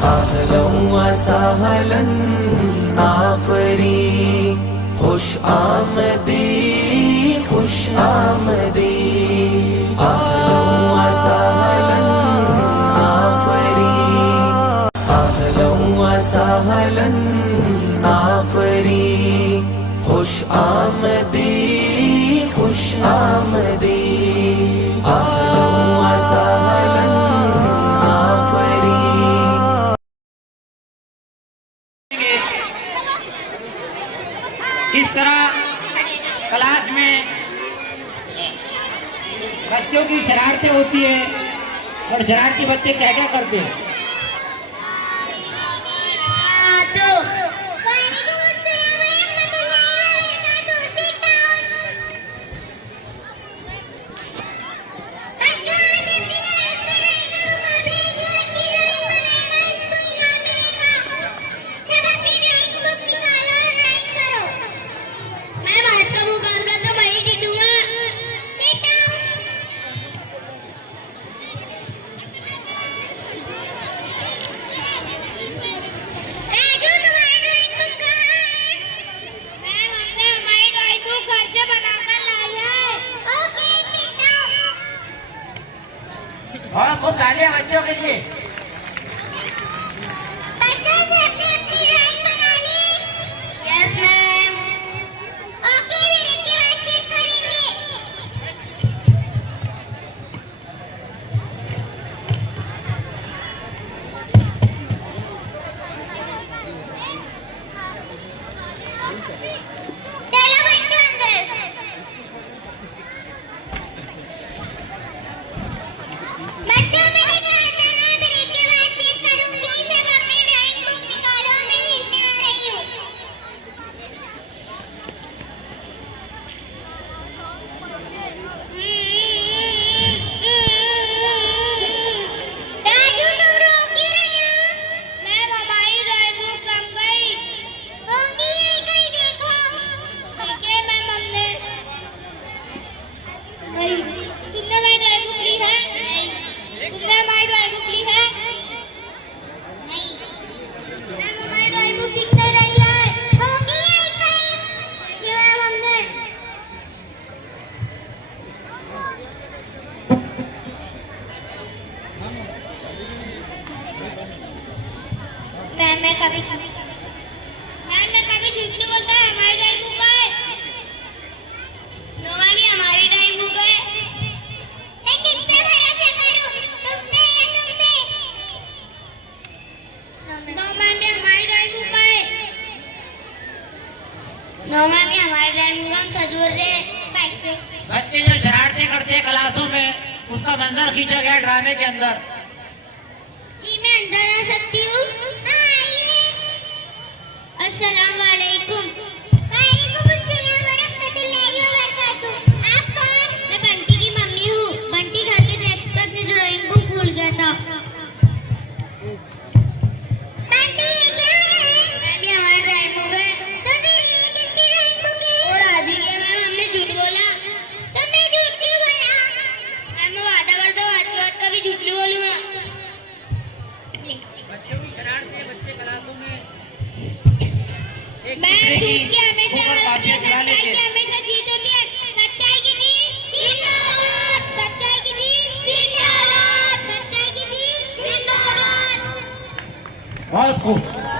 अहलन व सहलन आफरी, खुश आमदी खुश आमदी। अहलन व सहलन आफरी, अहलन व सहलन आफरी, खुश आमदी खुश आमदी। अहलन व सहलन आफरी। इस तरह क्लास में बच्चों की शरारतें होती है और शरारती बच्चे क्या क्या करते हैं। और खूब तालियां बच्चों के लिए। मैं कभी झूठ नहीं बोलता। हमारी ड्राइंग बुक है। नो मामी हमारी ड्राइंग बुक है। किस पे भरोसा करूं, तुमसे या तुमसे? नो मामी हमारी ड्राइंग बुक है। नो मामी हमारी ड्राइंग बुक हम सजूर रहे। बच्चे जो शरारतें करते हैं क्लासों में उसका मंजर खींचा गया ड्रामे के अंदर। जी मैं अंदर आ सकती हूँ? अस्सलाम वालेकुम। वालेकुम अस्सलाम व रहमतुल्लाहि व बरकातुहू। आप कौन? मैं बंटी की मम्मी हूँ। बंटी घर के डेस्क पर अपनी ड्राइंग बुक भूल गया था। बंटी ये क्या है? मैम ये हमारी ड्राइंग बुक है। तो फिर ये किसकी ड्राइंग बुक है? और आज ही क्या मैम हमने झूठ बोला। तुमने झूठ क्यों बोला? मैम मैं वादा करता हूँ आज के बाद कभी झूठ नहीं बोलूँगा। बच्चों की शरारतें बच्चे क्लासों में मैं झूठ की हमेशा सच्चाई की हमेशा जीत होती है। सच्चाई की जीत जिंदाबाद, सच्चाई की जीत जिंदाबाद, सच्चाई की जीत जिंदाबाद। बहुत खूब।